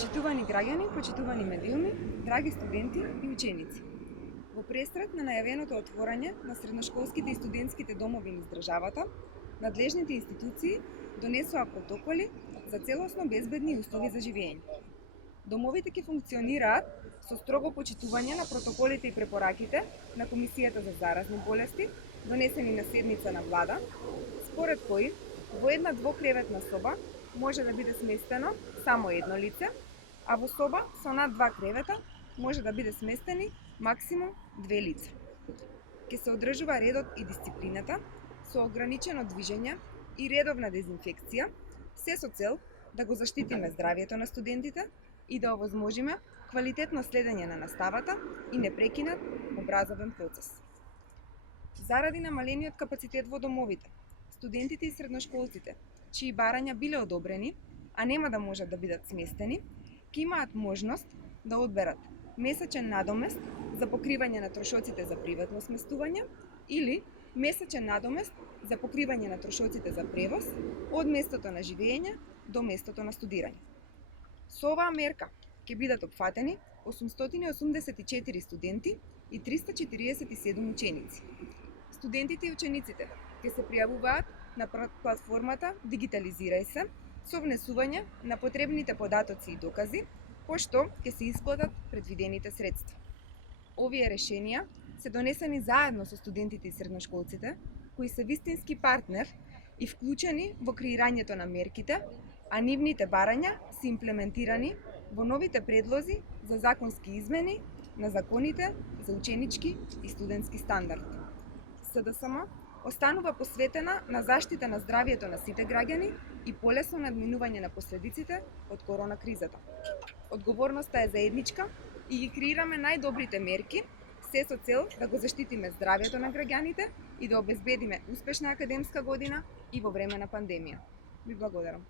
Почитувани граѓани, почитувани медиуми, драги студенти и ученици. Во пресрет на најавеното отворање на средношколските и студентските домови низ државата, надлежните институции донесоа протоколи за целосно безбедни услови за живење. Домовите ќе функционираат со строго почитување на протоколите и препораките на Комисијата за заразни болести, донесени на седница на влада, според кои во една двокреветна соба може да биде сместено само едно лице, а во соба со над 2 кревета може да биде сместени максимум 2 лица. Ке се одржува редот и дисциплината со ограничено движење и редовна дезинфекција, се со цел да го заштитиме здравјето на студентите и да овозможиме квалитетно следење на наставата и непрекинат образовен процес. Заради намалениот капацитет во домовите, студентите и средношколците, чии барања биле одобрени, а нема да можат да бидат сместени, ќе имаат можност да одберат месечен надомест за покривање на трошоците за приватно сместување или месечен надомест за покривање на трошоците за превоз од местото на живење до местото на студирање. Со оваа мерка ќе бидат опфатени 884 студенти и 347 ученици. Студентите и учениците ќе се пријавуваат на платформата Digitaliziraј се со внесување на потребните податоци и докази, пошто ќе се исплатат предвидените средства. Овие решенија се донесени заедно со студентите и средношколците, кои се вистински партнер и вклучени во креирањето на мерките, а нивните барања се имплементирани во новите предлози за законски измени на законите за ученички и студентски стандард. СДСМ останува посветена на заштита на здравјето на сите граѓани и полесно надминување на последиците од корона кризата. Одговорноста е заедничка и ги креираме најдобрите мерки, се со цел да го заштитиме здравјето на граѓаните и да обезбедиме успешна академска година и во време на пандемија. Ви благодарам.